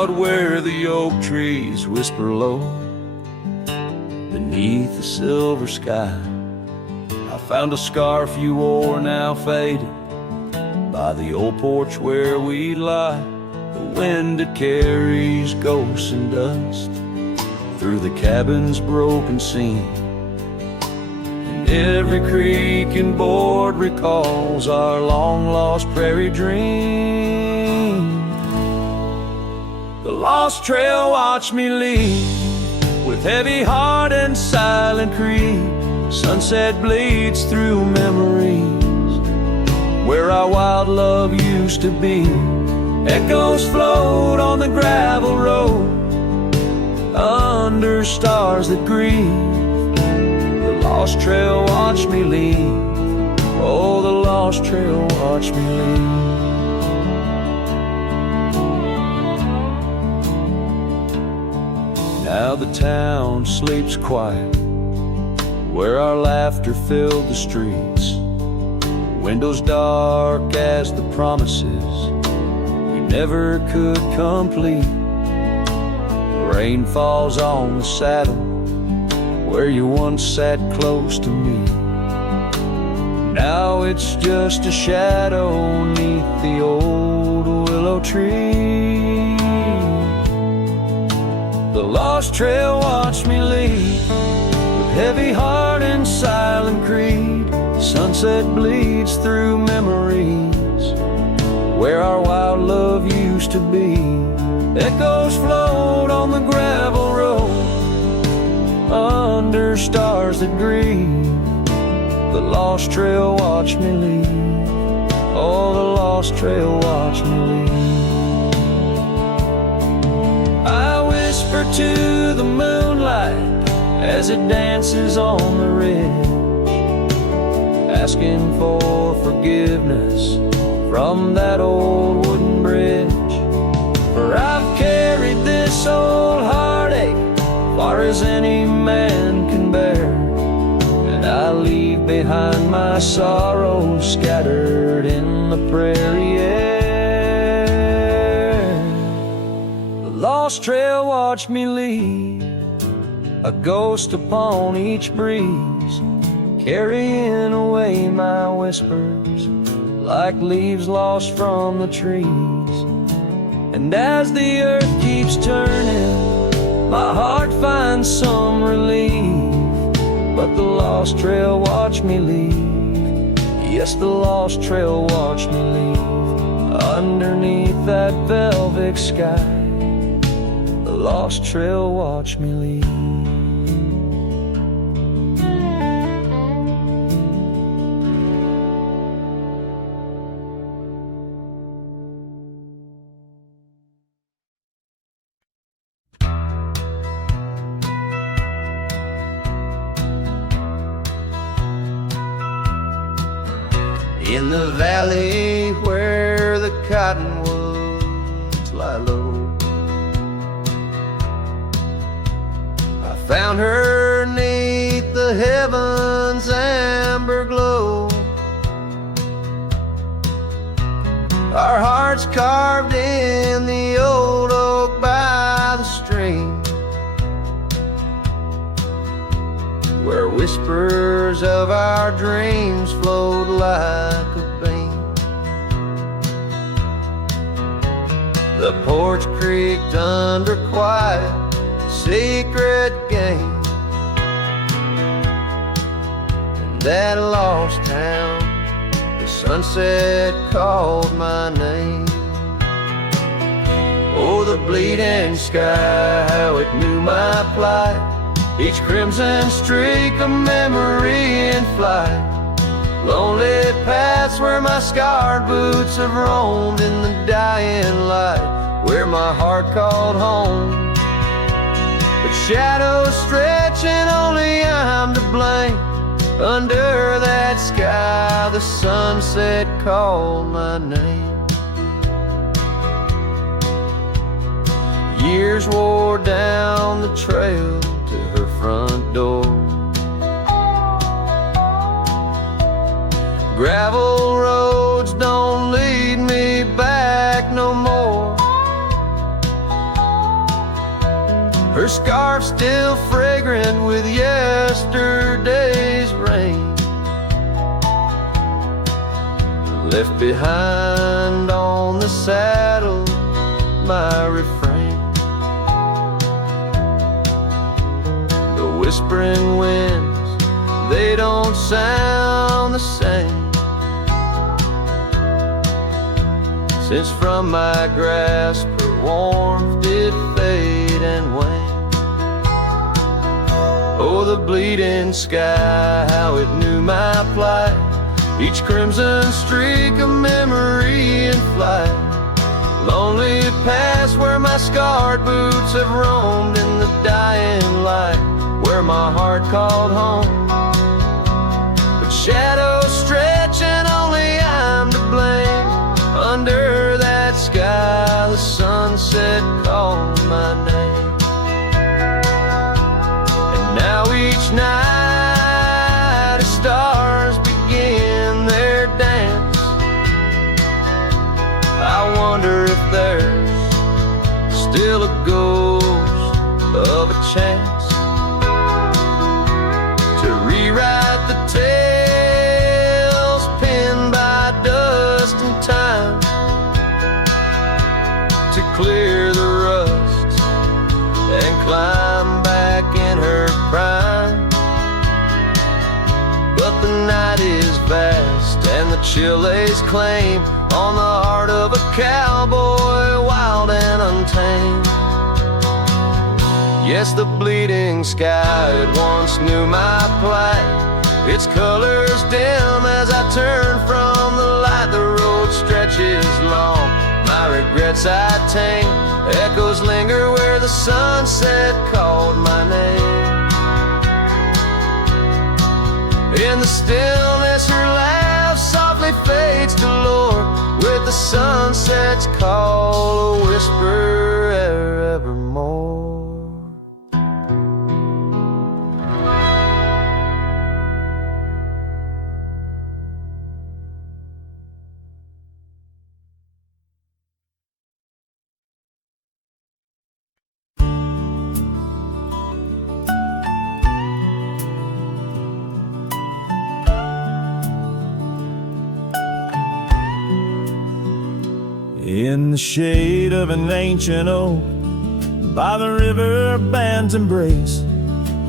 out where the oak trees whisper low beneath the silver sky. I found a scarf you wore, now faded, by the old porch where we lie. The wind, it carries ghosts and dust through the cabin's broken seam, and every creak and board recalls our long-lost prairie dream. The lost trail watched me lead with heavy heart and silent creed. Sunset bleeds through memories where our wild love used to be. Echoes float on the gravel road under stars that grieve. The lost trail watched me leave. Oh, the lost trail watched me leave. Now the town sleeps quiet where our laughter filled the streets. Windows dark as the promises we never could complete. Rain falls on the saddle where you once sat close to me. Now it's just a shadow neath the old willow tree. The lost trail watched me lead with heavy heart and silent creed. Sunset bleeds through memories where our wild love used to be. Echoes float on the gravel road under stars that grieve. The lost trail watched me leave. Oh, the lost trail watched me leave. I whisper to the moonlight as it dances on the ridge, asking for forgiveness from that old wooden bridge. For I've carried this old heartache far as any man can bear, and I leave behind my sorrows scattered in the prairie air. The lost trail watched me leave, a ghost upon each breeze, carrying away my whispers like leaves lost from the trees. And as the earth keeps turning, my heart finds some relief. But the lost trail watched me leave. Yes, the lost trail watched me leave. Underneath that velvet sky, the lost trail watched me leave. In the valley where the cottonwoods lie low, I found her 'neath the heavens' amber glow. Our hearts carved in the old oak by the stream, where whispers of our dreams flowed like a beam. The porch creaked under quiet, secret game. In that lost town, the sunset called my name. Oh, the bleeding sky, how it knew my plight, each crimson streak a memory in flight. Lonely paths where my scarred boots have roamed in the dying light, where my heart called home. But shadows stretch and only I'm to blame. Under that sky, the sunset called my name. Years wore down the trail to her front door. Gravel roads don't lead me back no more. scarf still fragrant with yesterday's rain, left behind on the saddle my refrain. The whispering winds, they don't sound the same, since from my grasp her warmth did fade and wane. Oh, the bleeding sky, how it knew my plight, each crimson streak a memory in flight. Lonely past where my scarred boots have roamed in the dying light, where my heart called home. But shadows stretch and only I'm to blame. Under that sky the sunset called my name. And now each night as stars begin their dance, I wonder if there's still a ghost of a chance to rewrite the tales pinned by dust and time, to clear the rust and climb back in her prime. But the night is vast and the chill lays claim on the heart of a cowboy, wild and untamed. Yes, the bleeding sky, it once knew my plight, its colors dim as I turn from the light. The road stretches long, my regrets I tame, echoes linger where the sunset called my name. In the stillness her laugh softly fades to lore, with the sunset's call a whisper evermore. In the shade of an ancient oak, by the river band's embrace,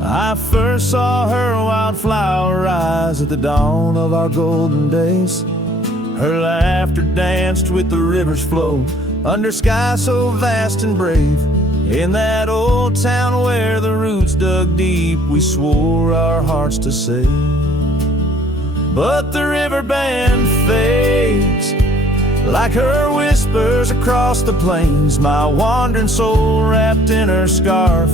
I first saw her wildflower rise at the dawn of our golden days. Her laughter danced with the river's flow, under sky so vast and brave. In that old town where the roots dug deep, we swore our hearts to save. But the river band fades, like her whispers across the plains, my wandering soul wrapped in her scarf,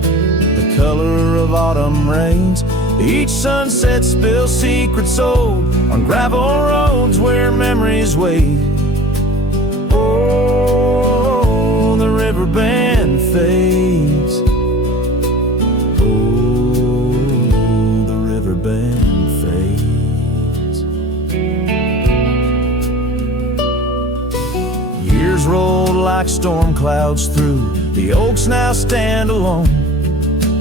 the color of autumn rains. Each sunset spills secrets old on gravel roads where memories wait. Oh, the river band fades. Oh, the river band fades. Years rolled like storm clouds through, the oaks now stand alone.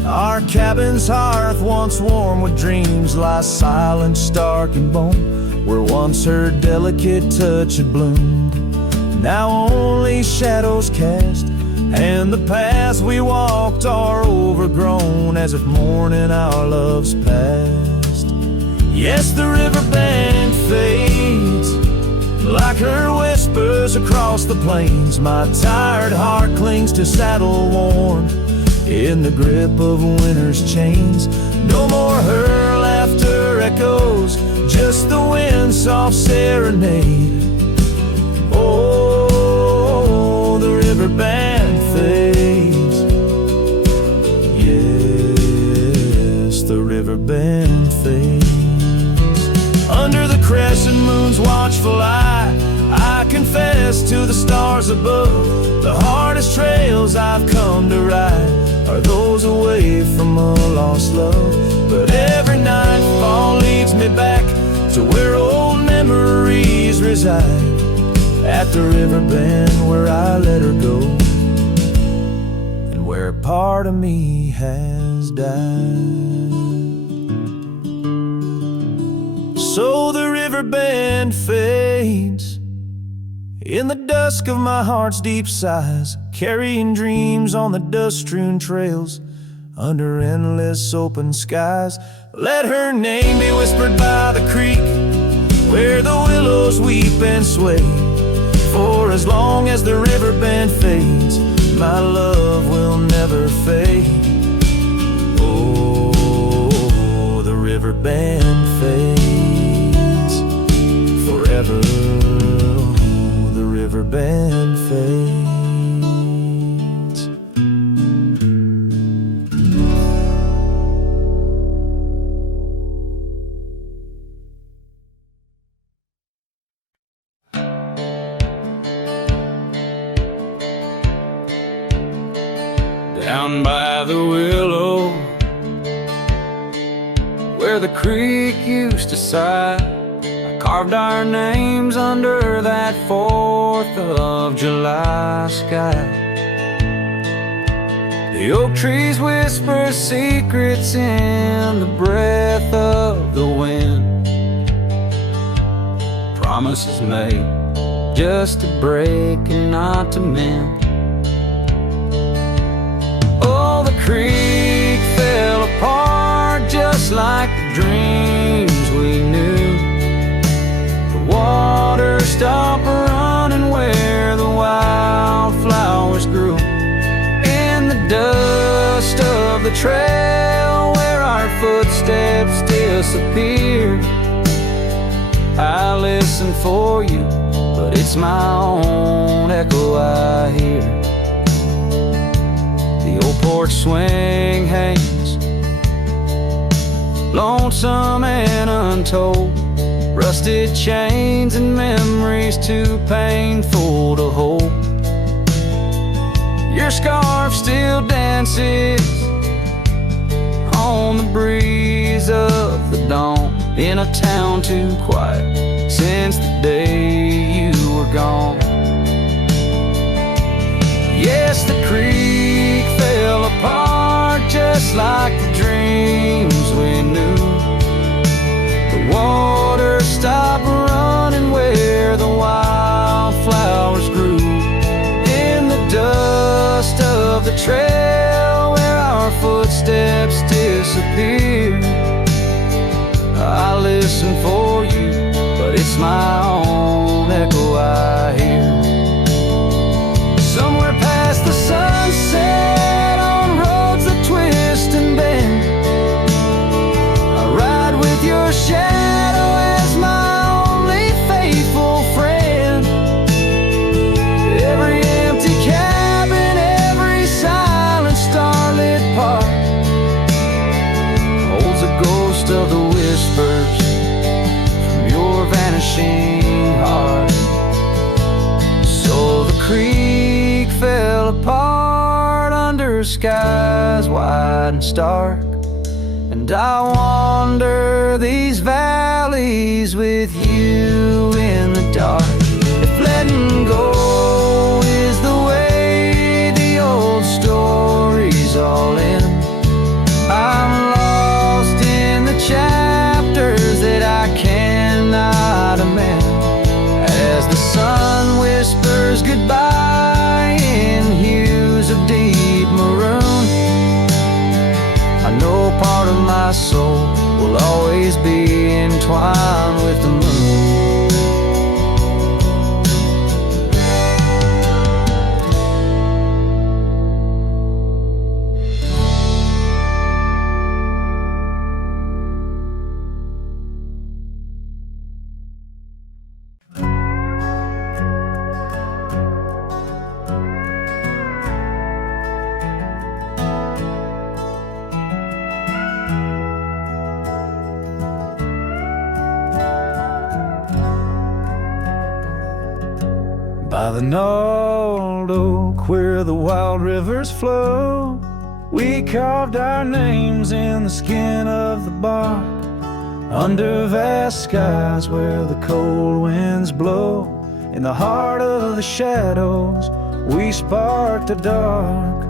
Our cabin's hearth, once warm with dreams, lies silent, stark and bone, where once her delicate touch had bloomed. Now only shadows cast, and the paths we walked are overgrown, as if mourning our love's past. Yes, the river band fades, like her whispers across the plains. My tired heart clings to saddle worn, in the grip of winter's chains. No more her laughter echoes, just the wind's soft serenade. Oh, the river band fades. Yes, the river band fades. Under the crescent moon's watchful eye, I confess to the stars above, the hardest trails I've come to ride are those away from a lost love. But every nightfall leads me back to where old memories reside, at the river bend where I let her go, and where part of me has died. So the river bend fades in the dusk of my heart's deep sighs, carrying dreams on the dust-strewn trails under endless open skies. Let her name be whispered by the creek where the willows weep and sway. For as long as the river bend fades, my love will never fade. Oh, the river bend fades forever. Oh, the river bend fades. Down by the willow, where the creek used to sigh, I carved our names under that 4th of July sky. The oak trees whisper secrets in the breath of the wind, promises made just to break and not to mend. The creek fell apart just like the dreams we knew. The water stopped running where the wildflowers grew. In the dust of the trail where our footsteps disappeared, I listen for you, but it's my own echo I hear. The old porch swing hangs, lonesome and untold, rusted chains and memories too painful to hold. Your scarf still dances on the breeze of the dawn, in a town too quiet since the day you were gone. Yes, the creek fell apart just like the dreams we knew. The water stopped running where the wildflowers grew. In the dust of the trail where our footsteps disappeared, I listen for you, but it's my own echo I hear. Somewhere past the sunset, on roads that twist and bend, I ride with your shadow as my only faithful friend. Every empty cabin, every silent starlit park holds a ghost of the whispers from your vanishing heart. So the creek fell apart under skies wide and stark, and I wander these valleys with you in the dark. If letting go is the way the old stories all end, I'm lost in the chapters that I cannot amend. As the sun whispers goodbye in hues of deep maroon, I know part of my soul will always be entwined with the moon. By the gnarled oak where the wild rivers flow, we carved our names in the skin of the bark. Under vast skies where the cold winds blow, in the heart of the shadows we sparked the dark.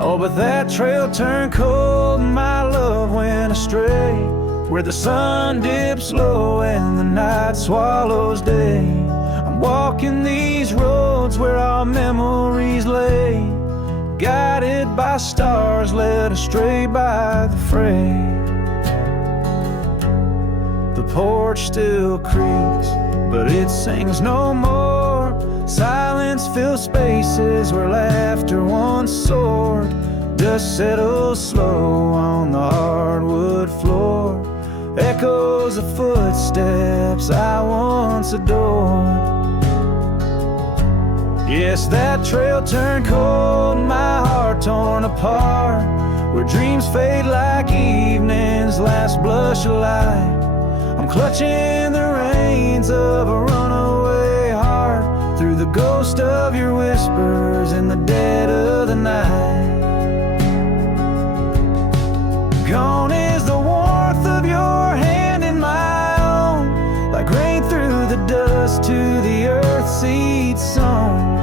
Oh, but that trail turned cold and my love went astray, where the sun dips low and the night swallows day. I'm walking these roads where our memories lay, guided by stars, led astray by the fray. The porch still creaks, but it sings no more. Silence fills spaces where laughter once soared. Dust settles slow on the hardwood floor, echoes of footsteps I once adored. Yes, that trail turned cold and my heart torn apart, where dreams fade like evening's last blush of light. I'm clutching the reins of a runaway heart, through the ghost of your whispers in the dead of the night. Gone is the warmth of your hand in my own, like rain through the dust to the earth seed sown.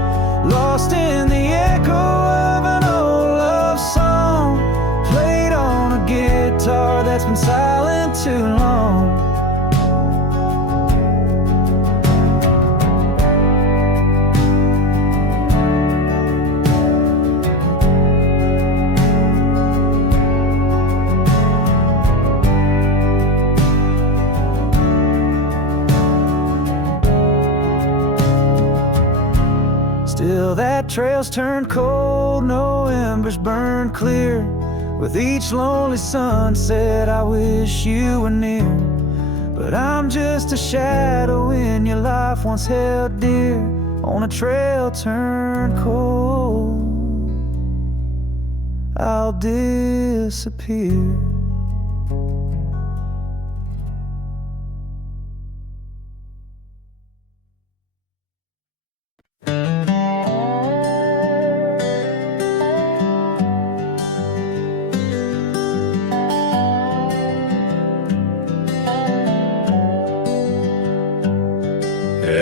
Lost in the echo of an old love song, played on a guitar that's been silent too long. Still that trail's turned cold, no embers burn clear. With each lonely sunset I wish you were near, but I'm just a shadow in your life once held dear, on a trail turned cold. I'll disappear.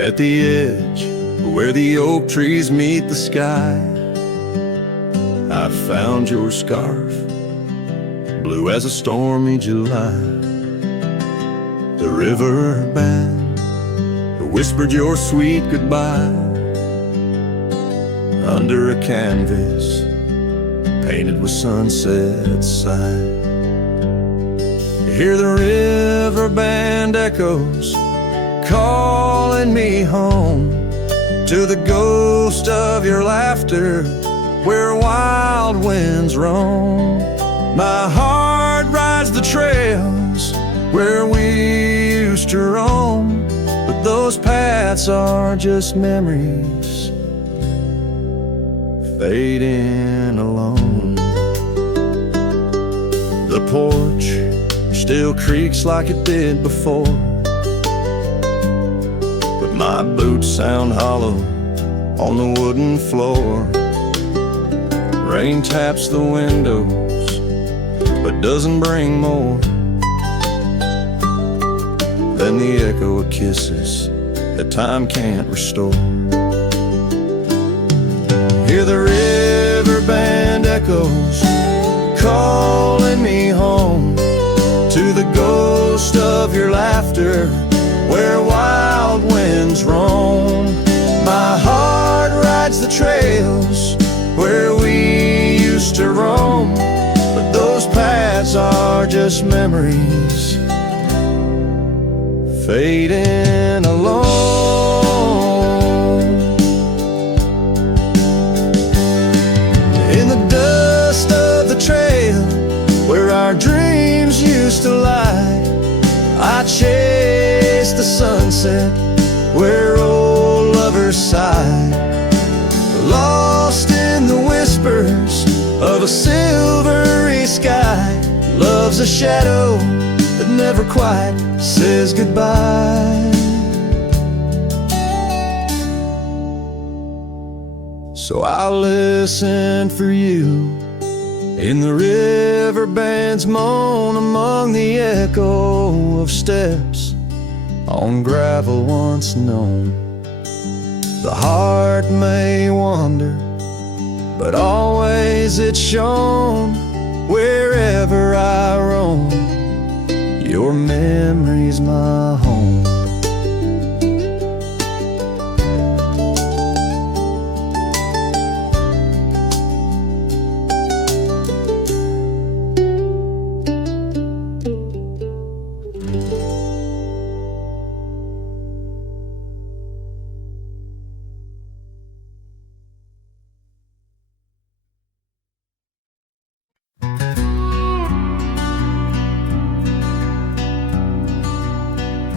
At the edge where the oak trees meet the sky, I found your scarf, blue as a stormy July. The river band whispered your sweet goodbye under a canvas painted with sunset sight. You hear the river band echoes calling me home, to the ghost of your laughter where wild winds roam. My heart rides the trails where we used to roam, but those paths are just memories fading alone. The porch still creaks like it did before, my boots sound hollow on the wooden floor. Rain taps the windows, but doesn't bring more than the echo of kisses that time can't restore. Hear the river band echoes calling me home, to the ghost of your laughter where wild winds roam. My heart rides the trails where we used to roam, but those paths are just memories fading alone. In the dust of the trail where our dreams used to lie, I chase the sunset where old lovers sigh, lost in the whispers of a silvery sky. Love's a shadow that never quite says goodbye. So I'll listen for you in the riverband's moan, among the echo of steps on gravel once known. The heart may wander but always it's shown wherever I roam. Your memory's my home.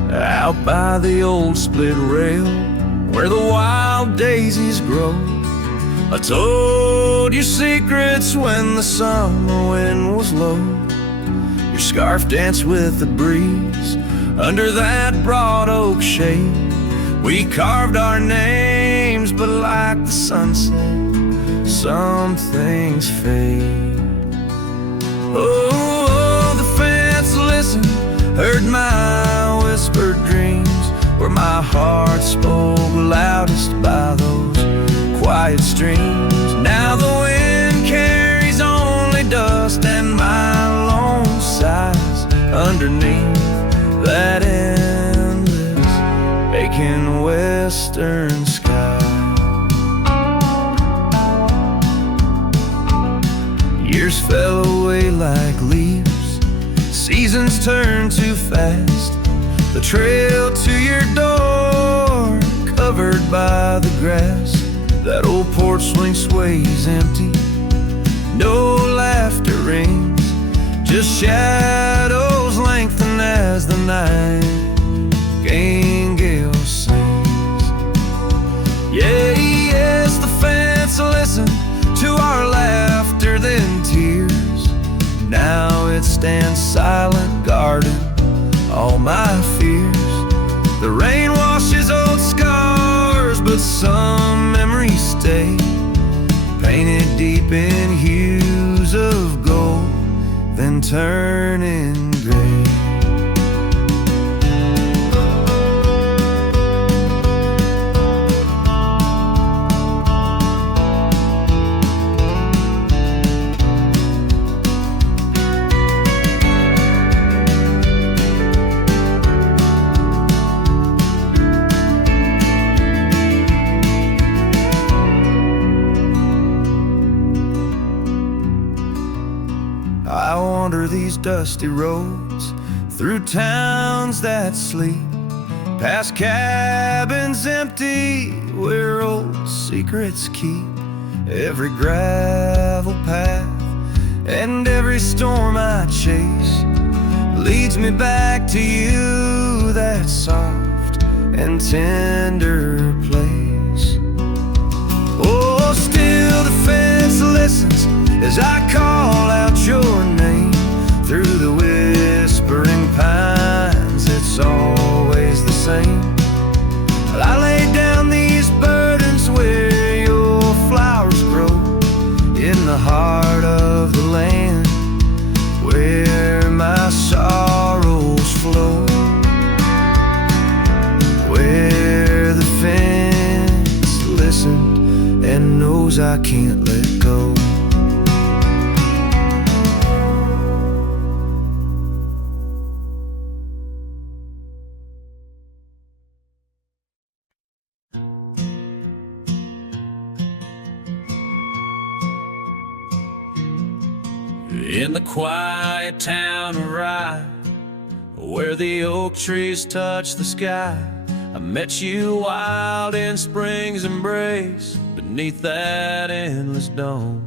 Out by the old split rail where the wild daisies grow, I told you secrets when the summer wind was low. Your scarf danced with the breeze under that broad oak shade. We carved our names, but like the sunset, some things fade. Oh, the fence listened, heard my whispered dreams, where my heart spoke loudest by those quiet streams. Now the wind carries only dust and my lone sighs underneath that endless aching western sky. Years fell away like leaves, seasons turn too fast. The trail to your door, covered by the grass. That old porch swing sways empty, no laughter rings, just shadows lengthen as the nightingale sings. Yeah, yes, the fence listened to our laughter, then tears. Now it stands silent, guarding all my fears. The rain washes old scars, but some memories stay, painted deep in hues of gold, then turning gray. I wander these dusty roads through towns that sleep, past cabins empty where old secrets keep. Every gravel path and every storm I chase leads me back to you, that soft and tender place. Oh, still the fence listens as I call out your name through the whispering pines. It's always the same. I lay down these burdens where your flowers grow, in the heart of the land where my sorrows flow, where the fence listened and knows I can't let go. In the quiet town of Rye, where the oak trees touch the sky, I met you wild in spring's embrace, beneath that endless dome.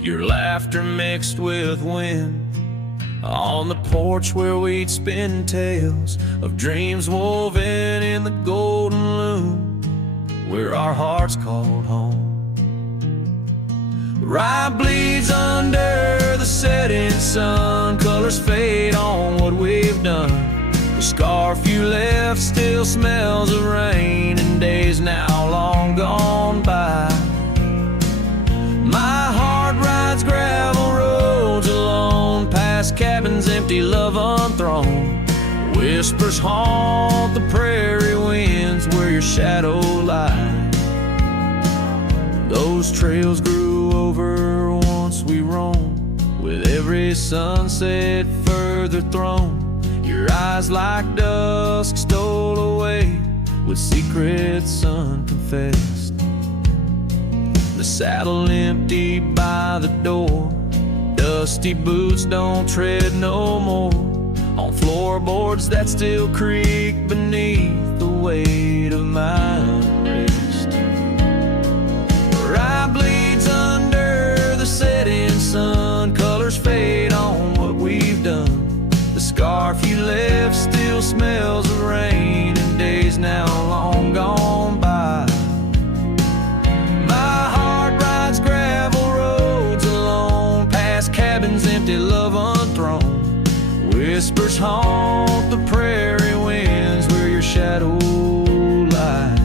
Your laughter mixed with wind on the porch where we'd spin tales of dreams woven in the golden loom, where our hearts called home. Rye bleeds under the setting sun, colors fade on what we've done. The scarf you left still smells of rain and days now long gone by. My heart rides gravel roads alone, past cabins empty, love unthrown. Whispers haunt the prairie winds where your shadow lies. Those trails grew over once we roamed, with every sunset further thrown. Your eyes like dusk stole away, with secrets unconfessed. The saddle empty by the door, dusty boots don't tread no more on floorboards that still creak beneath the weight of my unrest. Rye bleeds under the setting sun, colors fade on what we've done. The scarf you left still smells of rain and days now long gone by. My heart rides gravel roads alone, past cabins empty, love unthrown. Whispers haunt the prairie winds where your shadow lies.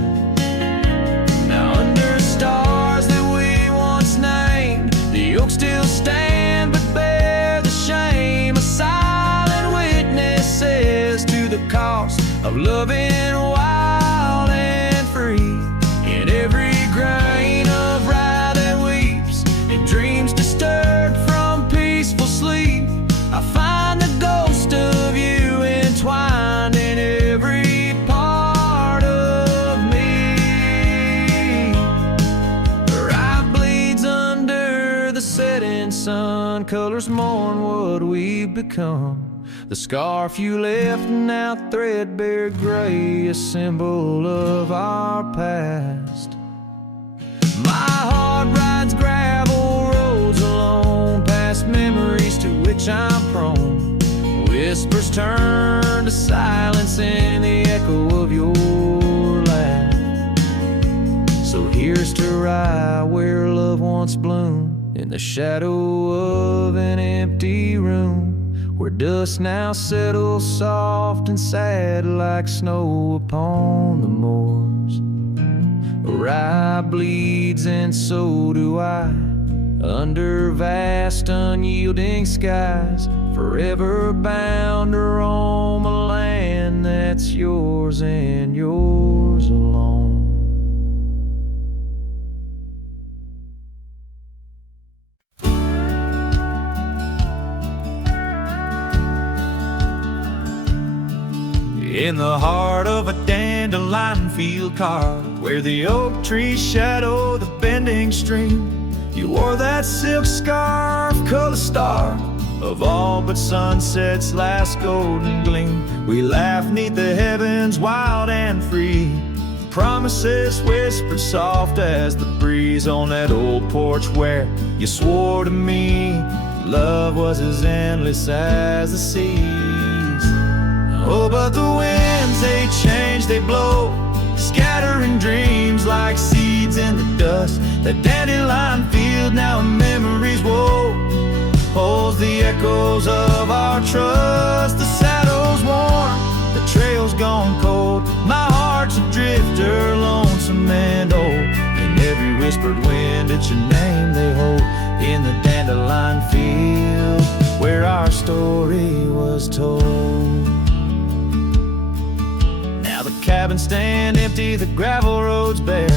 Now under stars that we once named, the oaks still stand but bear the shame. A silent witnesses to the cost of loving wild and free. In every grain of rye that weeps, in dreams disturbed from peaceful sleep, I find the ghost of you entwined in every part of me. Rye bleeds under the setting sun, colors mourn what we've become. The scarf you left now threadbare gray, a symbol of our past. My heart rides gravel roads alone, past memories to which I'm prone. Whispers turn to silence in the echo of your laugh. So here's to Rye, where love once bloomed, in the shadow of an empty room, where dust now settles soft and sad like snow upon the moors. Rye bleeds and so do I, under vast unyielding skies, forever bound to roam a land that's yours and yours alone. In the heart of a dandelion field carved, where the oak trees shadow the bending stream, you wore that silk scarf, color star of all but sunset's last golden gleam. We laughed 'neath the heavens wild and free, promises whispered soft as the breeze on that old porch where you swore to me love was as endless as the seas. Oh, but the winds, they change, they blow, scattering dreams like seeds in the dust. That dandelion field now in memories woe holds the echoes of our trust. The saddle's worn, the trail's gone cold, my heart's a drifter, lonesome and old. In every whispered wind, it's your name they hold, in the dandelion field where our story was told. Cabins stand empty, the gravel roads bare,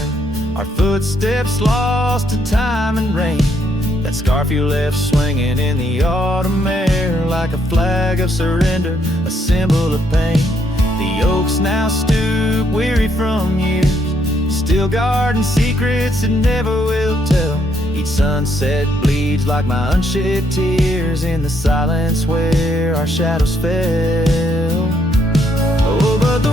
our footsteps lost to time and rain. That scarf you left swinging in the autumn air, like a flag of surrender, a symbol of pain. The oaks now stoop, weary from years, still guarding secrets that never will tell. Each sunset bleeds like my unshed tears, in the silence where our shadows fell. Oh, but the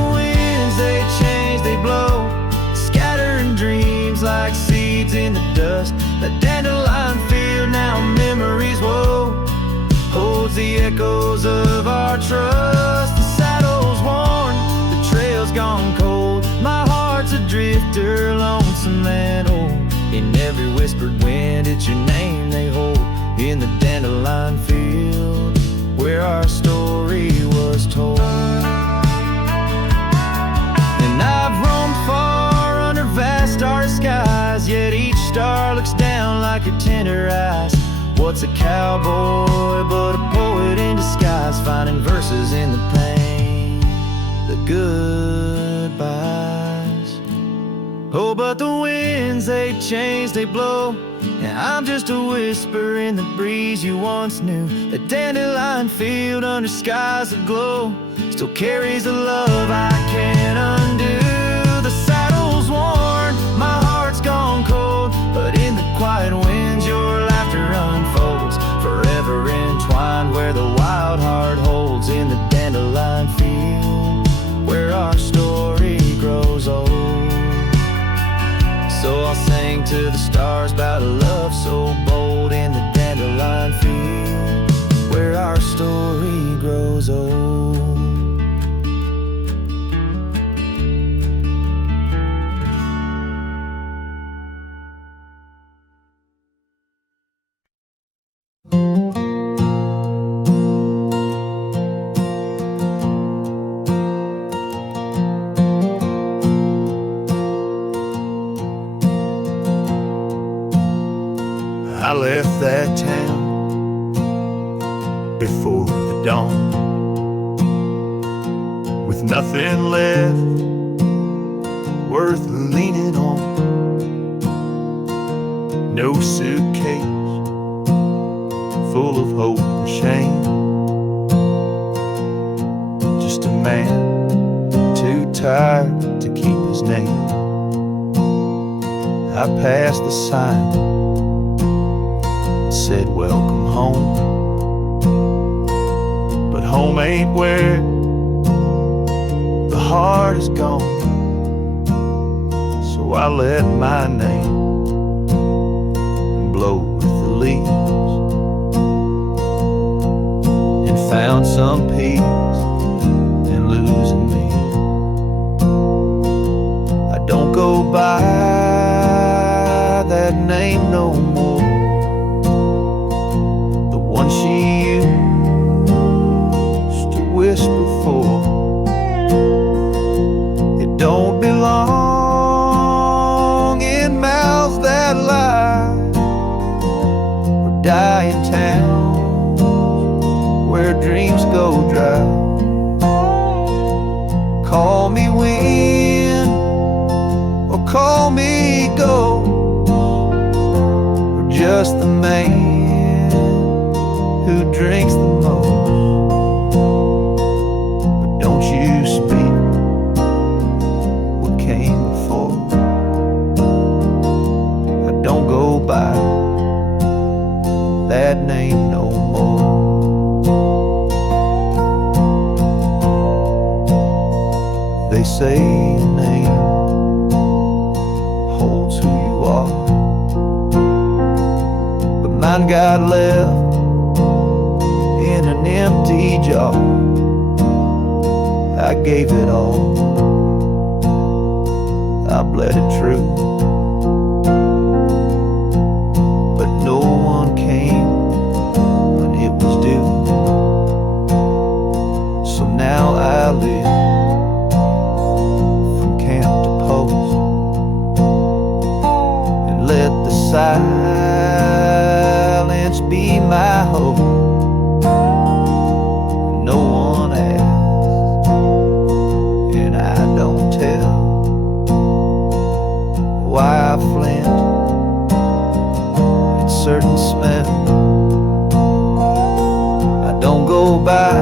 they change, they blow, scattering dreams like seeds in the dust. The dandelion field now memories woe holds the echoes of our trust. The saddle's worn, the trail's gone cold, my heart's a drifter, lonesome and old. In every whispered wind, it's your name they hold, in the dandelion field where our story was told. I've roamed far under vast starry skies, yet each star looks down like your tender eyes. What's a cowboy but a poet in disguise, finding verses in the pain, the goodbyes. Oh, but the winds, they change, they blow, and I'm just a whisper in the breeze you once knew. The dandelion field under skies aglow still carries a love I can't undo. The saddle's worn, my heart's gone cold, but in the quiet winds your laughter unfolds, forever entwined where the wild heart holds. In the dandelion field where our story grows old. So I'll sing to the stars about a love so bold. In the dandelion field where our story grows old. I left that town before the dawn, with nothing left worth leaning on. No suitcase full of hope and shame, just a man too tired to keep his name. I passed the sign, said welcome home, but home ain't where the heart is gone. So I let my name blow with the leaves and found some peace in losing me. I don't go by that name no more, she used to whisper for. It don't belong in mouths that lie, or die in towns where dreams go dry. Call me wind or call me ghost, or just the man who drinks the most. But don't you speak what came before. I don't go by that name no more. They say your name holds who you are, but mine got left in an empty jar. I gave it all, I bled it true, but no one came when it was due. So now I live from camp to post, and let the silence be my hope. No one asks, and I don't tell why I flint at certain smell. I don't go by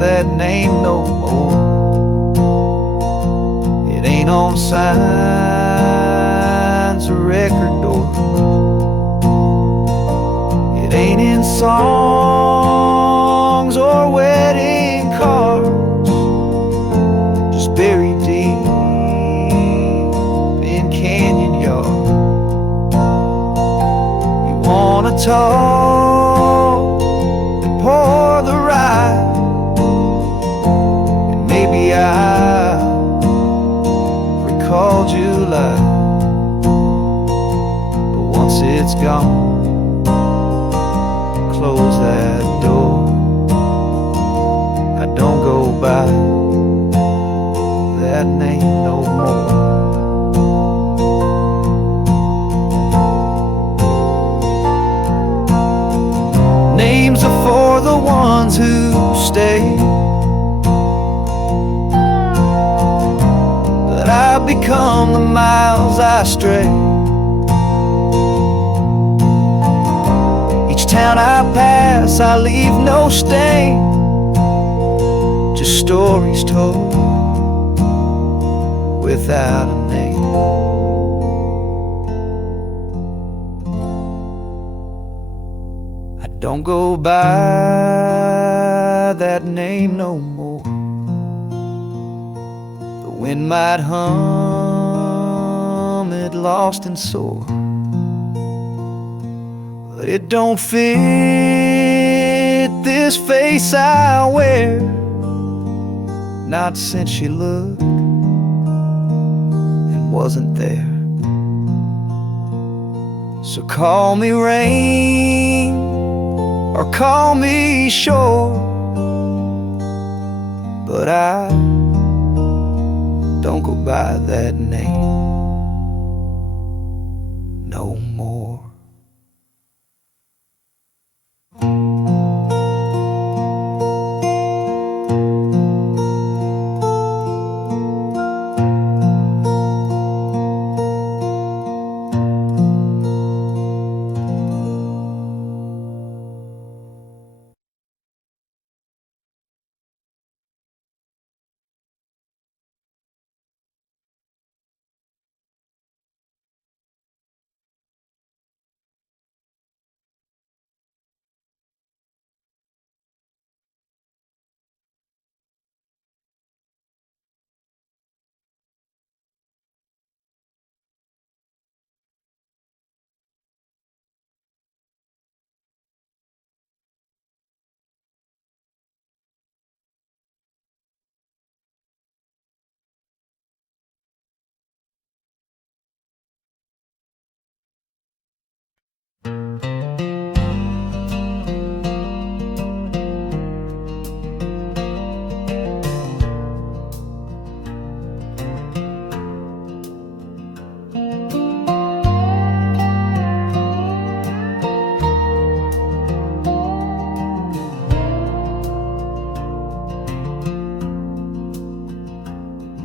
that name no more. It ain't on signs or record doors. It ain't in songs or wedding cards, just buried deep in canyon yards. You wanna talk and pour the rye, and maybe I recall July, but once it's gone, close that door. I don't go by that name no more. Names are for the ones who stay, but I have become the miles I stray. Each town I pass, I leave no stain, just stories told without a name. I don't go by that name no more. The wind might hum it lost and sore, but it don't fit this face I wear, not since she looked and wasn't there. So call me rain or call me shore, but I don't go by that name no more.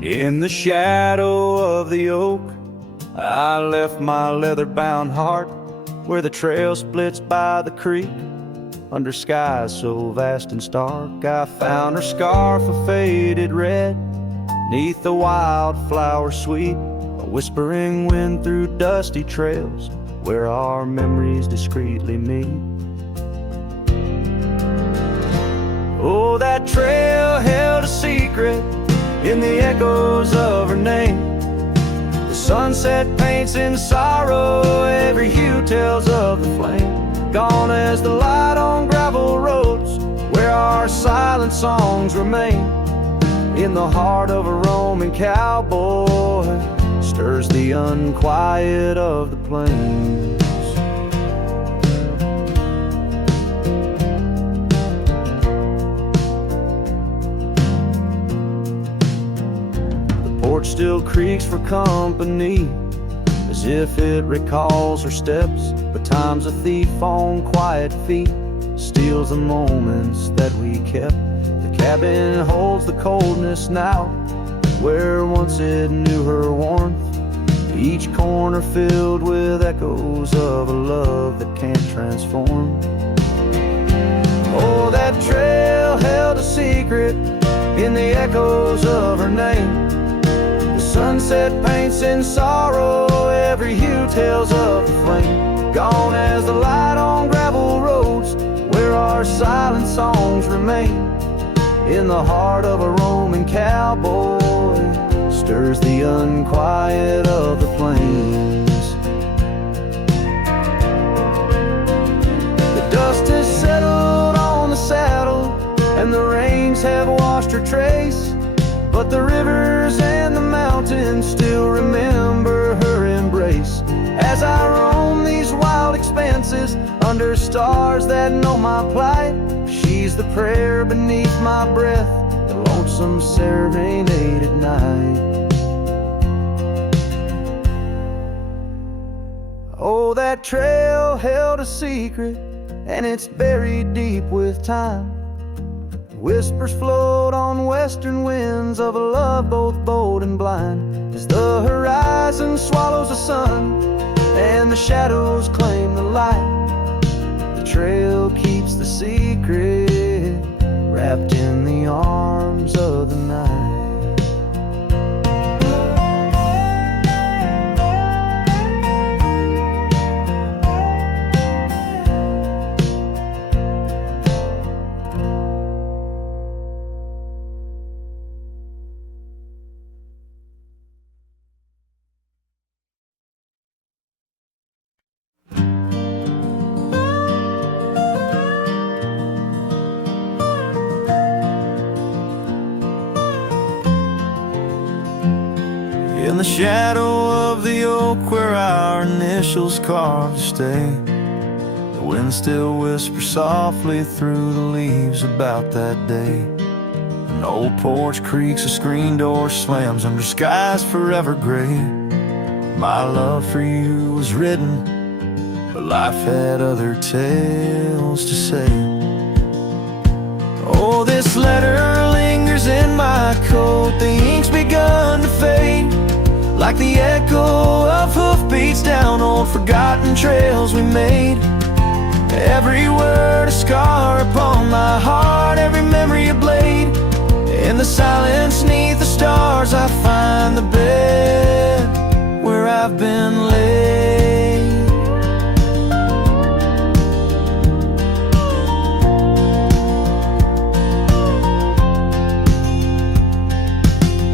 In the shadow of the oak, I left my leather-bound heart where the trail splits by the creek. Under skies so vast and stark, I found her scarf of faded red. 'Neath the wildflower sweet, a whispering wind through dusty trails where our memories discreetly meet. Oh, that trail held a secret in the echoes of her name. The sunset paints in sorrow, every hue tells of the flame. Gone as the light on gravel roads where our silent songs remain. In the heart of a Roman cowboy stirs the unquiet of the plains. Still creaks for company, as if it recalls her steps. But time's a thief on quiet feet, steals the moments that we kept. The cabin holds the coldness now, where once it knew her warmth. Each corner filled with echoes of a love that can't transform. Oh, that trail held a secret in the echoes of her name. Sunset paints in sorrow, every hue tells of the flame. Gone as the light on gravel roads where our silent songs remain. In the heart of a Roman cowboy stirs the unquiet of the plains. The dust has settled on the saddle and the rains have washed her trace, but the rivers and the mountains still remember her embrace. As I roam these wild expanses under stars that know my plight, she's the prayer beneath my breath, the lonesome serenade at night. Oh, that trail held a secret, and it's buried deep with time. Whispers float on western winds of a love both bold and blind, as the horizon swallows the sun and the shadows claim the light. The trail keeps the secret wrapped in the arms of the night. In the shadow of the oak where our initials carved to stay, the wind still whispers softly through the leaves about that day. An old porch creaks, a screen door slams under skies forever gray. My love for you was written, but life had other tales to say. Oh, this letter lingers in my coat, the ink's begun to fade, like the echo of hoofbeats down old forgotten trails we made. Every word a scar upon my heart, every memory a blade. In the silence neath the stars I find the bed where I've been laid.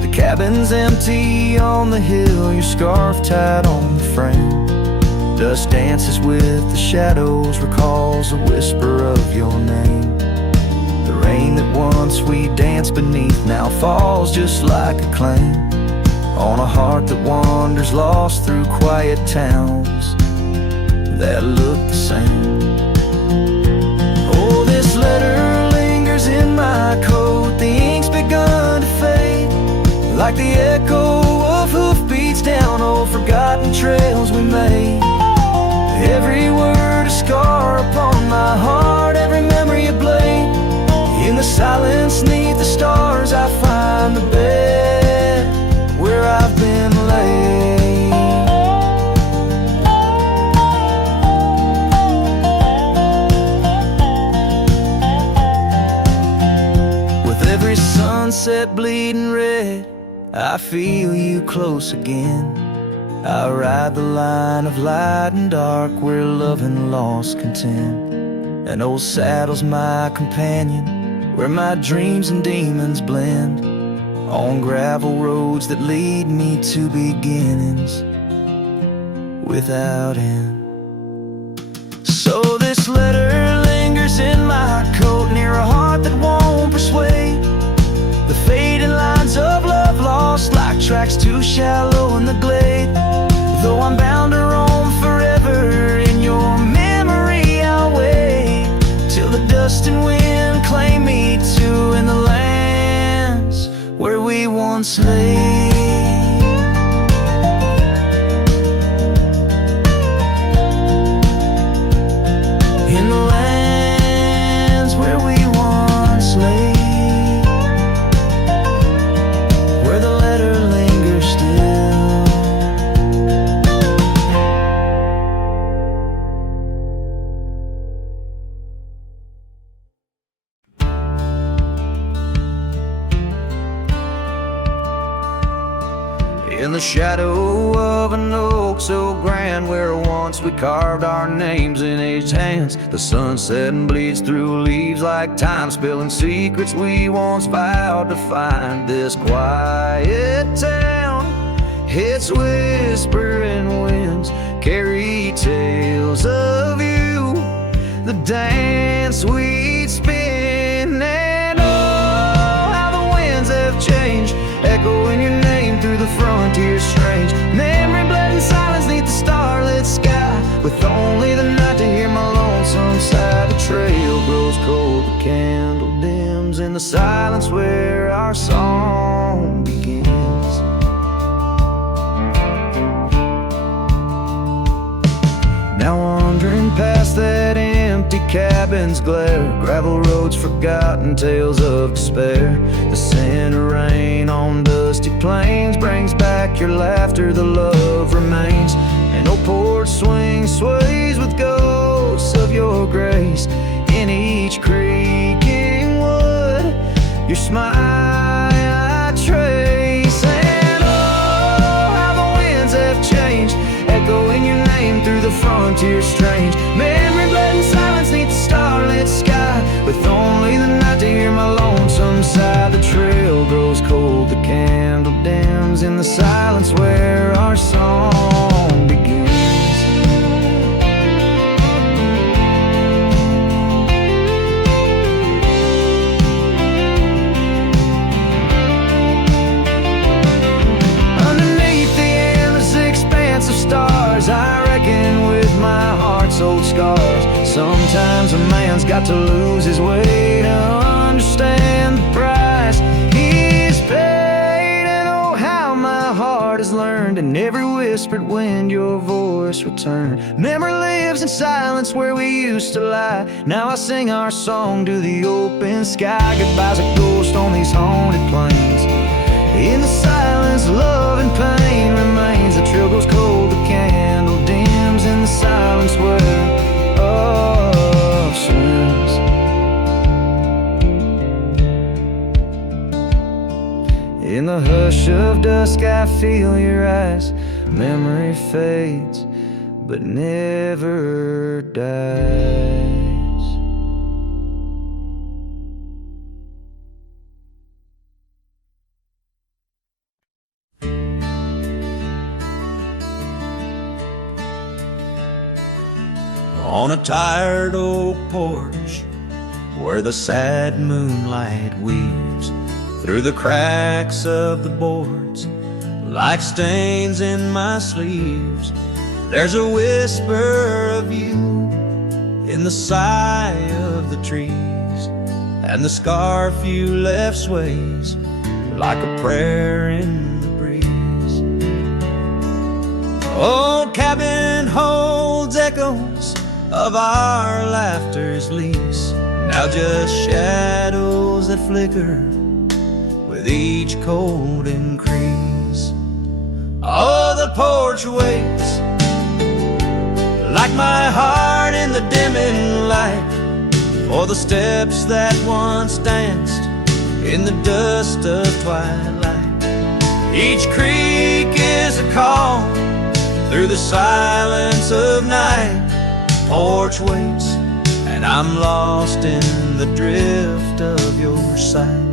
The cabin's empty on the hill, your scarf tied on the frame. Dust dances with the shadows, recalls a whisper of your name. The rain that once we danced beneath now falls just like a claim on a heart that wanders lost through quiet towns that look the same. Oh, this letter lingers in my coat, the ink's begun to fade, like the echo of hoofbeats down old forgotten trails we made. Every word a scar upon my heart, every memory a blade. In the silence neath the stars I find the bed where I've been laid. With every sunset bleeding red, I feel you close again. I ride the line of light and dark where love and loss contend. An old saddle's my companion, where my dreams and demons blend, on gravel roads that lead me to beginnings without end. So this letter lingers in my coat, near a heart that won't persuade. The fading lines of love lost like tracks too shallow in the glade. Though I'm bound to roam forever in your memory, I'll wait till the dust and wind claim me too in the lands where we once lay. In the lands where we once lay, where the letter lingers still. In the shadow of an oak so grand, where once we carved our names in aged hands, the sunset bleeds through leaves like time, spilling secrets we once vowed to find. This quiet town, its whispering winds carry tales of you, the dance we'd spin, and oh, how the winds have changed, echoing your name through the frontier strange. Memory bled in silence neath the starlit sky, with only the night to hear my lonesome sigh. The trail grows cold, the candle dims in the silence where our song begins. Now wandering past that empty empty cabins glare, gravel roads forgotten, tales of despair. The scent of rain on dusty plains brings back your laughter, the love remains. An old porch swing sways with ghosts of your grace. In each creaking wood, your smile I trace. And oh, how the winds have changed, echoing your name through the frontier strange. Memory bled in silence neath the starlit sky, with only the night to hear my lonesome sigh. The trail grows cold, the candle dims in the silence where our song begins. Stars, I reckon with my heart's old scars. Sometimes a man's got to lose his way to understand the price he's paid. And oh, how my heart has learned in every whispered wind your voice returned. Memory lives in silence where we used to lie. Now I sing our song to the open sky. Goodbye's a ghost on these haunted plains. In the silence, love and pain remains. The trail goes cold, the candle dims in the silence where love swims. In the hush of dusk I feel your eyes. Memory fades, but never dies. On a tired oak porch where the sad moonlight weaves through the cracks of the boards like stains in my sleeves, there's a whisper of you in the sigh of the trees, and the scarf you left sways like a prayer in the breeze. Old cabin holds echoes of our laughter's lease, now just shadows that flicker with each cold increase. Oh, the porch waits like my heart in the dimming light, for the steps that once danced in the dust of twilight. Each creak is a call through the silence of night. Porch waits, and I'm lost in the drift of your sight.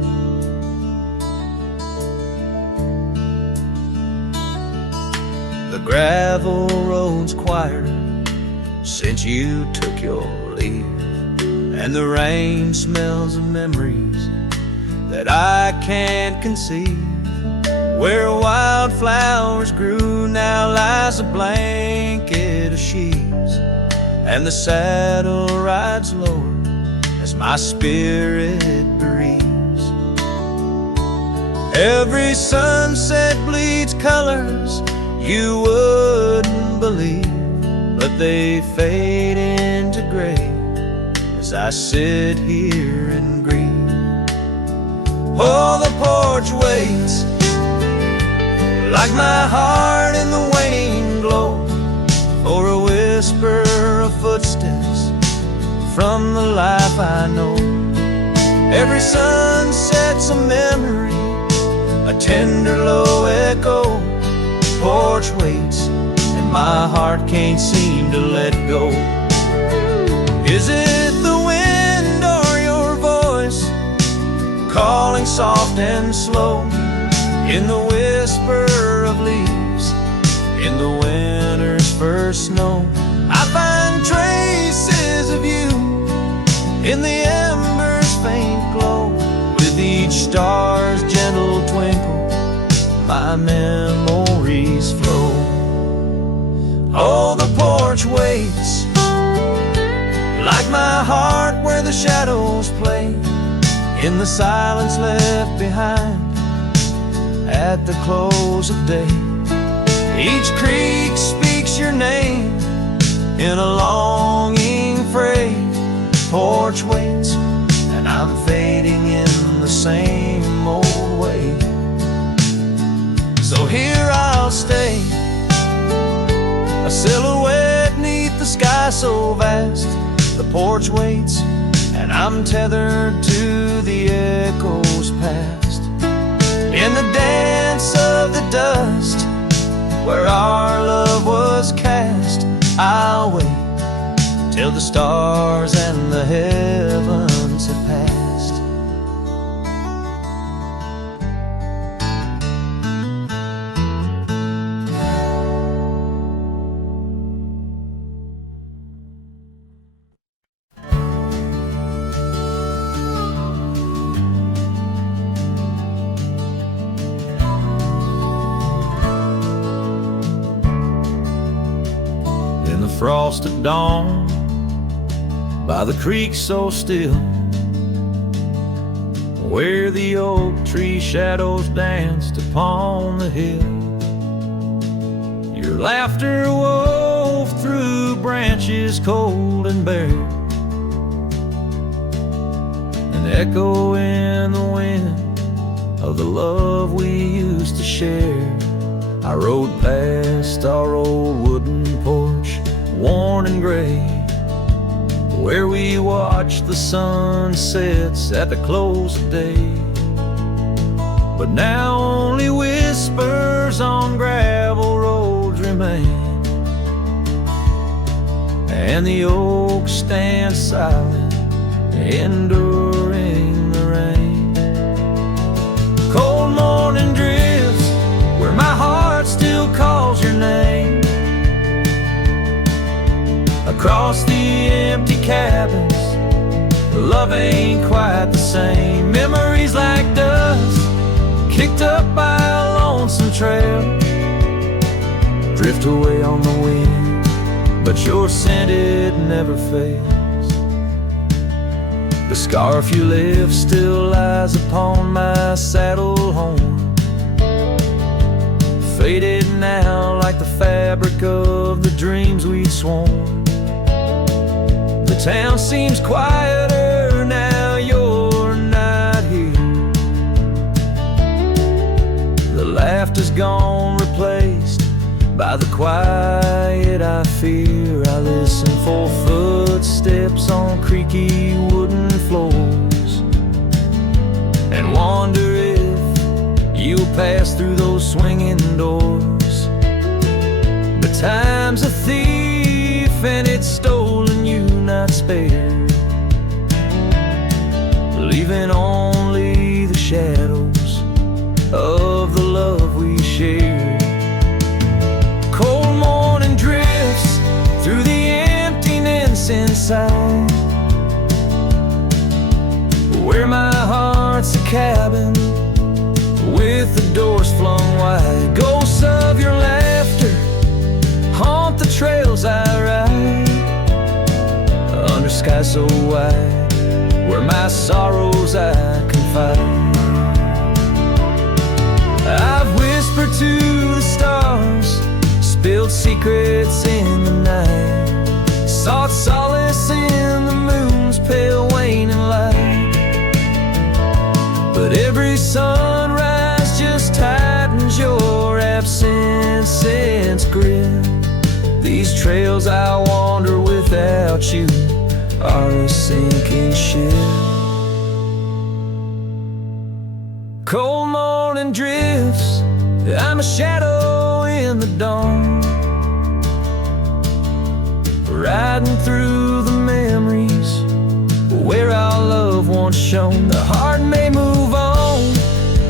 The gravel road's quieter since you took your leave, and the rain smells of memories that I can't conceive. Where wildflowers grew now lies a blanket of sheaves, and the saddle rides lower as my spirit bereaves. Every sunset bleeds colors you wouldn't believe, but they fade into gray as I sit here and grieve. Oh, the porch waits like my heart in the waning glow, for a whisper of footsteps from the life I know. Every sunset's a memory, a tender low echo. Porch waits, and my heart can't seem to let go. Is it the wind or your voice calling soft and slow in the whisper of leaves in the winter's first snow? I find traces of you in the embers' faint glow. With each star's gentle twinkle, my memories flow. Oh, the porch waits like my heart where the shadows play in the silence left behind at the close of day. Each creek speaks your name in a longing phrase, porch waits, and I'm fading in the same old way. So here I'll stay, a silhouette neath the sky so vast. The porch waits, and I'm tethered to the echoes past. In the dance of the dust, where our love was cast, I'll wait till the stars and the heavens have passed. In the frost at dawn, by the creek so still, where the oak tree shadows danced upon the hill, your laughter wove through branches cold and bare, an echo in the wind of the love we used to share. I rode past our old wooden porch, worn and gray, where we watched the sunsets at the close of day. But now only whispers on gravel roads remain, and the oak stands silent, enduring the rain. Cold morning drifts where my heart still calls your name, across the empty cabins, love ain't quite the same. Memories like dust, kicked up by a lonesome trail, drift away on the wind, but your scent, it never fails. The scarf you left still lies upon my saddle horn, faded now like the fabric of the dreams we'd sworn. The town seems quieter now you're not here. The laughter's gone, replaced by the quiet I fear. I listen for footsteps on creaky wooden floors, and wonder if you'll pass through those swinging doors. But time's a thief, and it's stolen you not spared, leaving only the shadows of the love we shared. Cold morning drifts through the emptiness inside, where my heart's a cabin with the doors flung wide. Ghosts of your laughter haunt the trails I ride, under sky so wide, where my sorrows I confide. I've whispered to the stars, spilled secrets in the night, sought solace in the moon's pale waning light. But every sunrise just tightens your absence's grip. These trails I wander without you are a sinking ship. Cold morning drifts, I'm a shadow in the dawn, riding through the memories where our love once shone. The heart may move on,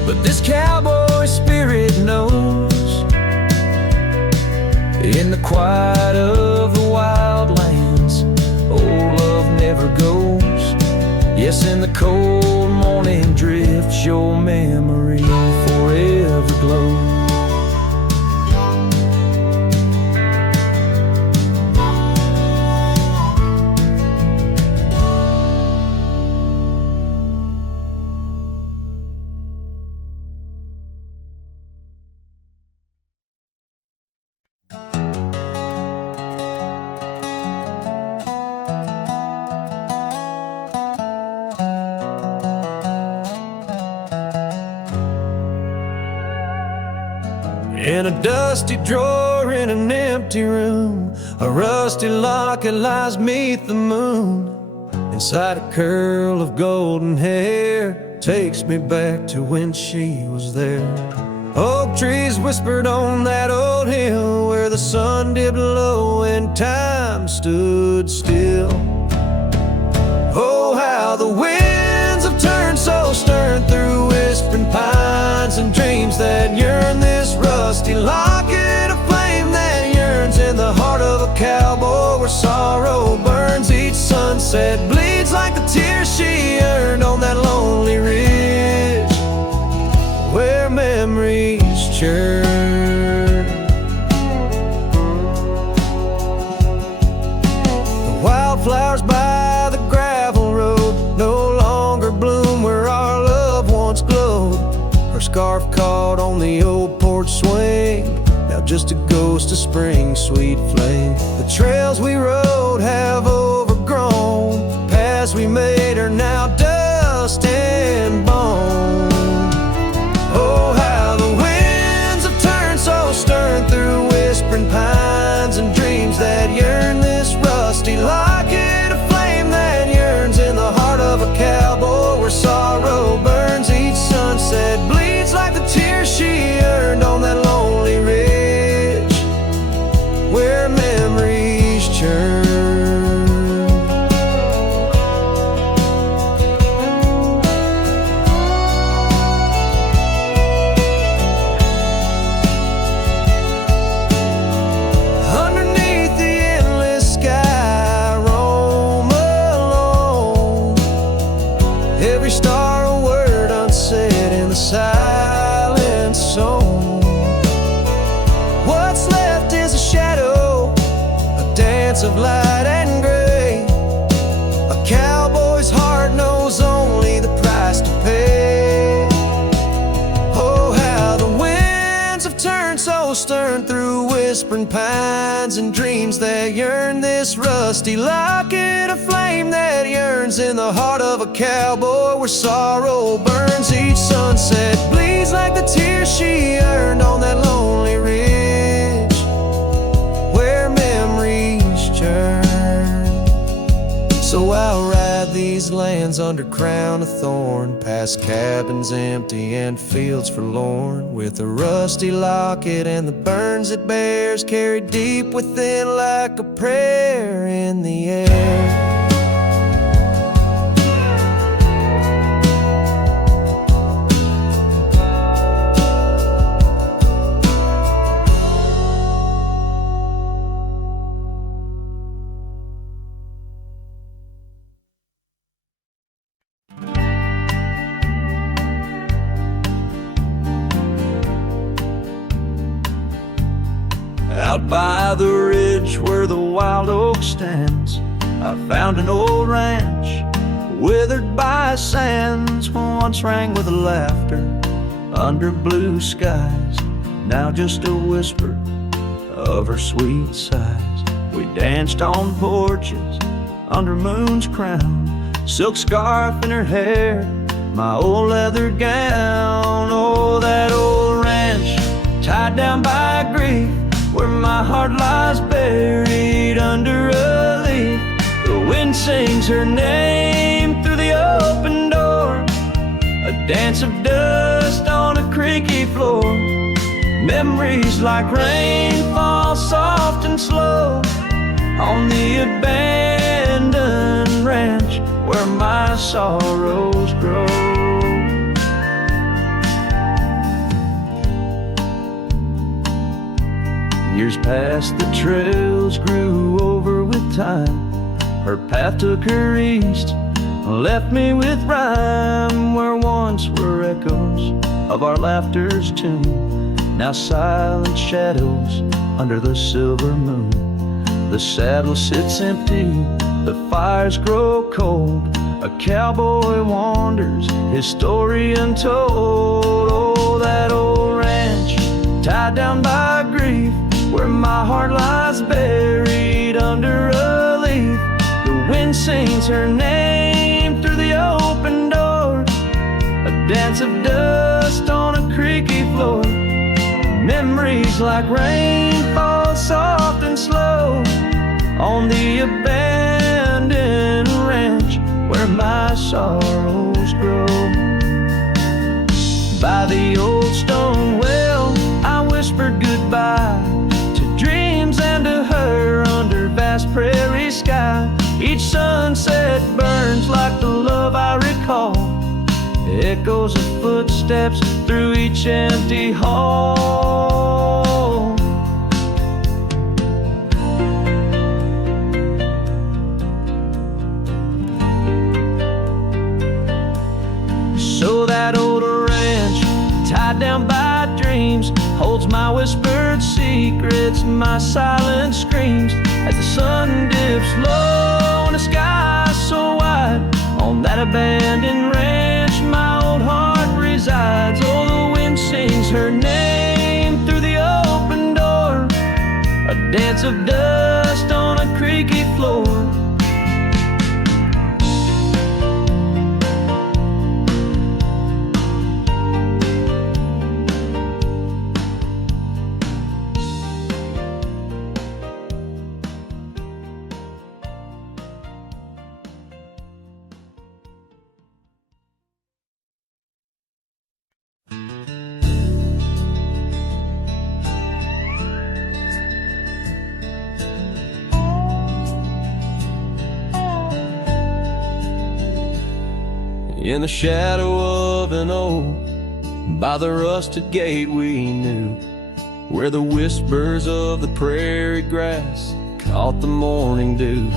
but this cowboy spirit knows, in the quiet of the wild lands, old love never goes. Yes, in the cold morning drifts, your memory forever glows. In a dusty drawer in an empty room, a rusty locket lies 'neath the moon. Inside a curl of golden hair takes me back to when she was there. Oak trees whispered on that old hill where the sun dipped low and time stood still. Oh, how the winds have turned so stern through whispering pines and dreams that yearn. This rusty locket of flame that yearns in the heart of a cowboy where sorrow burns. Each sunset bleeds like the tears she earned on that lonely ridge where memories churn. The wildflowers by the gravel road no longer bloom where our love once glowed. Her scarf caught on the old porch swing, now just a ghost of spring, sweet flame. The trails we rode have overgrown, paths we made are now dust and bone. Oh, how the winds have turned so stern through whispering pines and dreams that yearn. This rusty locket of flame that yearns in the heart of a cowboy where sorrow burns. Each sunset bleeds like the tears she earned on that lonely ridge where memories churn. Underneath the endless sky, roam alone. Every star a word unsaid in the silent song. What's left is a shadow, a dance of light and gray. A cowboy's heart knows only the price to pay. Oh, how the winds have turned so stern through whispering pines and dreams that yearn. This rusty locket of flame that yearns in the heart of a cowboy where sorrow burns. Each sunset bleeds like the tears she earned on that lonely ridge where memories churn. So I'll ride these lands under crown of thorn, past cabins empty and fields forlorn, with a rusty locket and the burns it bears carried deep within like a prayer in the air. Out by the ridge where the wild oak stands, I found an old ranch withered by sands. Once rang with laughter under blue skies, now just a whisper of her sweet sighs. We danced on porches under moon's crown, silk scarf in her hair, my old leather gown. Oh, that old ranch tied down by grief, where my heart lies buried under a leaf. The wind sings her name through the open door, a dance of dust on a creaky floor. Memories like rain fall soft and slow on the abandoned ranch where my sorrows grow. Years passed, the trails grew over with time. Her path took her east, left me with rhyme. Where once were echoes of our laughter's tune, now silent shadows under the silver moon. The saddle sits empty, the fires grow cold. A cowboy wanders, his story untold. Oh, that old ranch tied down by grief, where my heart lies buried under a leaf. The wind sings her name through the open door, a dance of dust on a creaky floor. Memories memories like rain falls soft and slow on the abandoned ranch where my sorrows grow. By the old stone well, I whispered goodbye to dreams and to her under vast prairie sky. Each sunset burns like the love I recall, echoes of footsteps through each empty hall. So that old ranch, tied down by dreams, holds my whispered secrets, my silent screams. As the sun dips low in the sky so wide, on that abandoned ranch my old heart resides. Oh, the wind sings her name through the open door, a dance of dust on a creaky floor. In the shadow of an oak, by the rusted gate we knew, where the whispers of the prairie grass caught the morning dew.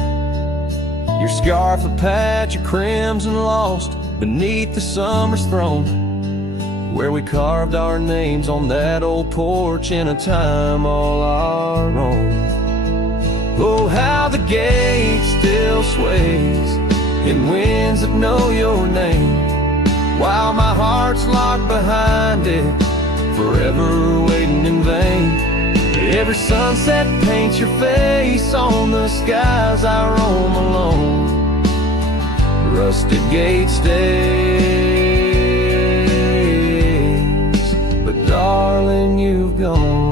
Your scarf a patch of crimson lost beneath the summer's throne, where we carved our names on that old porch in a time all our own. Oh, how the gate still sways in winds that know your name, while my heart's locked behind it, forever waiting in vain. Every sunset paints your face on the skies I roam alone. Rusted gate stays, but darling, you've gone.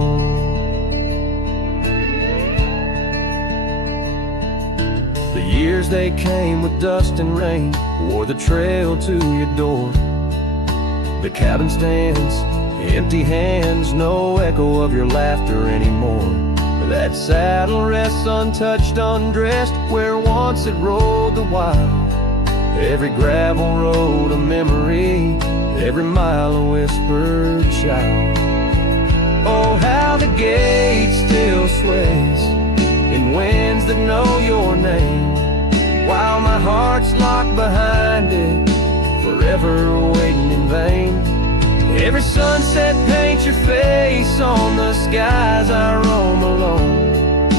Years they came with dust and rain, wore the trail to your door. The cabin stands, empty hands, no echo of your laughter anymore. That saddle rests untouched, undressed, where once it rode the wild. Every gravel road a memory, every mile a whispered shout. Oh, how the gate still sways in winds that know your name, while my heart's locked behind it, forever waiting in vain. Every sunset paints your face on the skies I roam alone.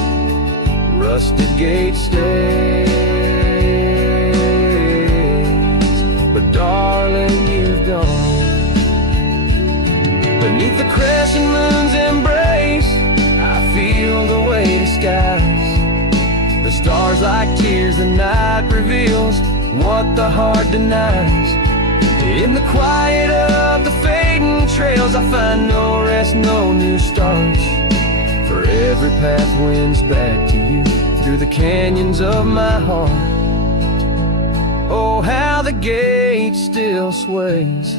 Rusted gate stays, but darling, you've gone. Beneath the crescent moon's embrace, I feel the weight of skies. The stars like tears the night reveals what the heart denies. In the quiet of the fading trails I find no rest, no new starts. For every path wins back to you through the canyons of my heart. Oh, how the gate still sways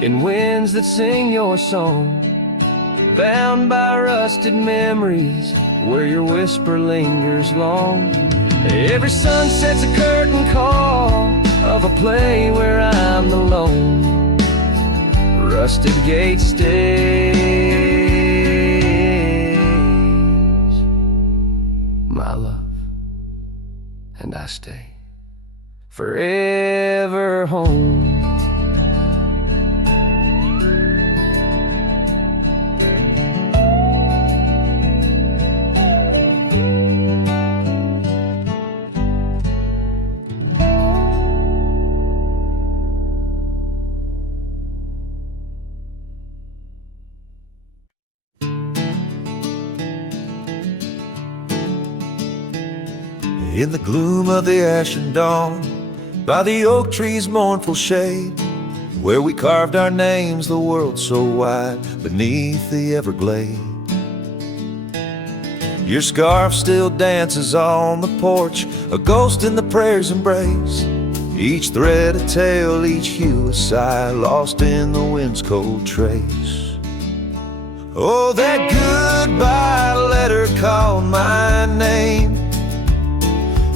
in winds that sing your song, bound by rusted memories where your whisper lingers long. Every sunset's a curtain call of a play where I'm alone. Rusted gate stays, my love, and I stay forever home. In the gloom of the ashen dawn, by the oak tree's mournful shade, where we carved our names, the world so wide, beneath the Everglades. Your scarf still dances on the porch, a ghost in the prayer's embrace. Each thread a tale, each hue a sigh, lost in the wind's cold trace. Oh, that goodbye letter called my name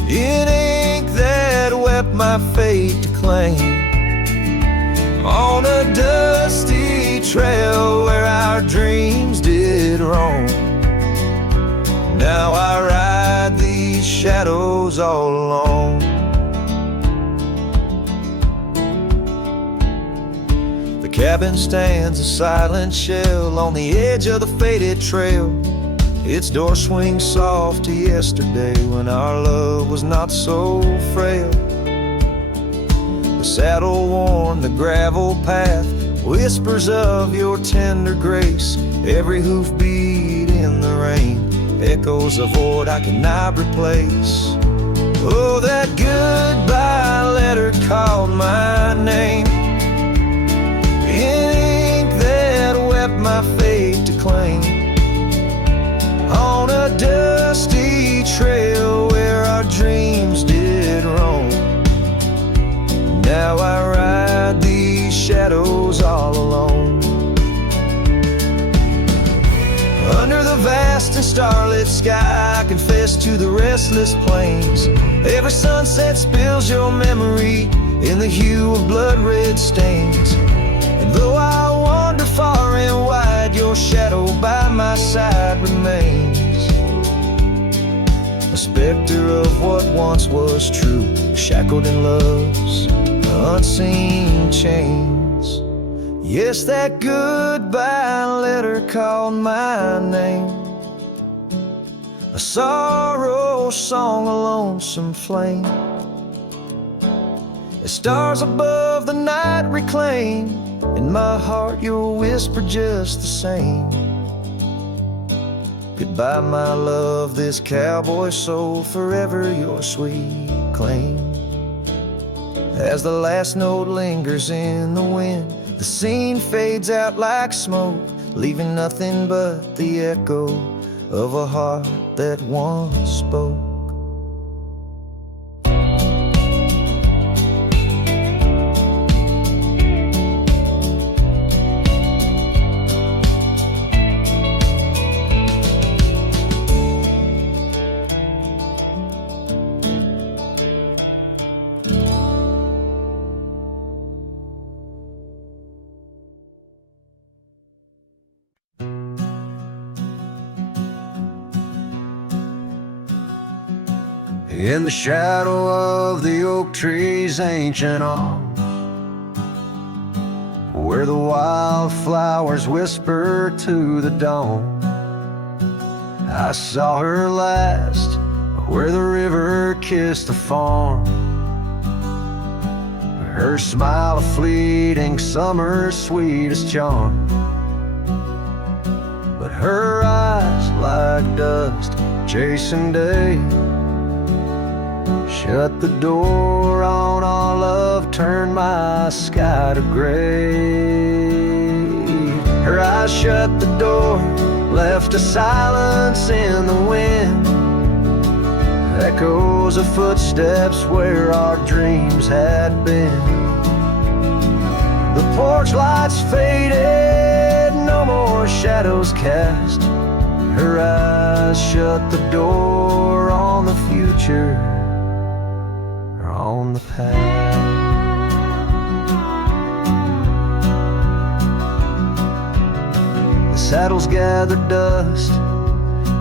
in ink that wept my fate to claim. On a dusty trail where our dreams did roam, now I ride these shadows all alone. The cabin stands a silent shell on the edge of the faded trail. Its door swings soft to yesterday when our love was not so frail. The saddle worn, the gravel path, whispers of your tender grace. Every hoofbeat in the rain, echoes of what I cannot replace. Oh, that goodbye letter called my name in ink that wept my fate to claim. On a dusty trail where our dreams did roam, now I ride these shadows all alone. Under the vast and starlit sky, I confess to the restless plains. Every sunset spills your memory in the hue of blood-red stains. And though I wander far and wide, your shadow by my side remains. A specter of what once was true, shackled in love's unseen chains. Yes, that goodbye letter called my name, a sorrow song, a lonesome flame. As stars above the night reclaim, in my heart your whisper just the same. Goodbye, my love, this cowboy soul, forever your sweet claim. As the last note lingers in the wind, the scene fades out like smoke, leaving nothing but the echo of a heart that once spoke. In the shadow of the oak tree's ancient arms, where the wildflowers whisper to the dawn, I saw her last, where the river kissed the farm. Her smile a fleeting summer's sweetest charm, but her eyes like dust chasing day shut the door on our love, turned my sky to gray. Her eyes shut the door, left a silence in the wind, echoes of footsteps where our dreams had been. The porch lights faded, no more shadows cast. Her eyes shut the door on the future, on the past. The saddles gather dust,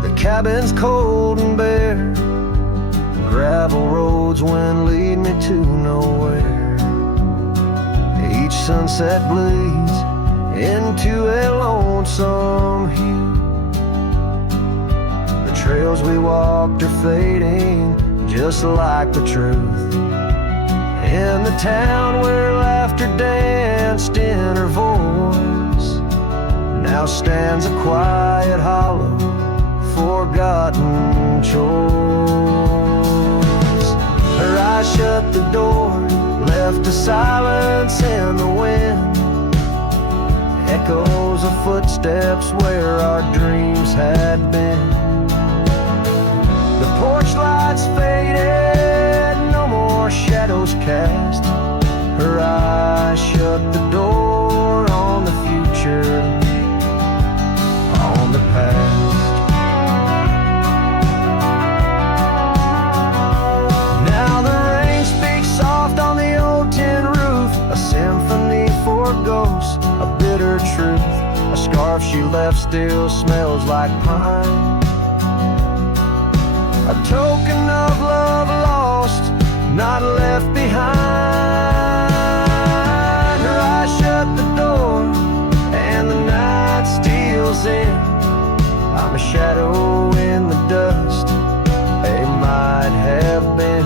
the cabin's cold and bare, gravel roads when lead me to nowhere. Each sunset bleeds into a lonesome hue. The trails we walked are fading just like the truth. In the town where laughter danced in her voice, now stands a quiet hollow, forgotten choice. Her eyes shut the door, left a silence in the wind, echoes of footsteps where our dreams had been. porch lights faded, no more shadows cast. Her eyes shut the door on the future, on the past. Now the rain speaks soft on the old tin roof, a symphony for ghosts, a bitter truth. A scarf she left still smells like pine, a token of love lost, not left behind. Her eyes shut the door and the night steals in. I'm a shadow in the dust, a might have been.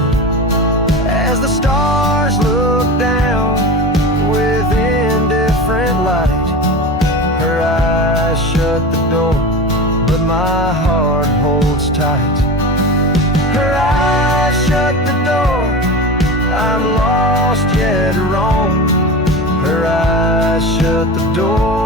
As the stars look down with indifferent light, her eyes shut the door, but my heart holds tight. Her eyes shut the door, I'm lost yet wrong. Her eyes shut the door,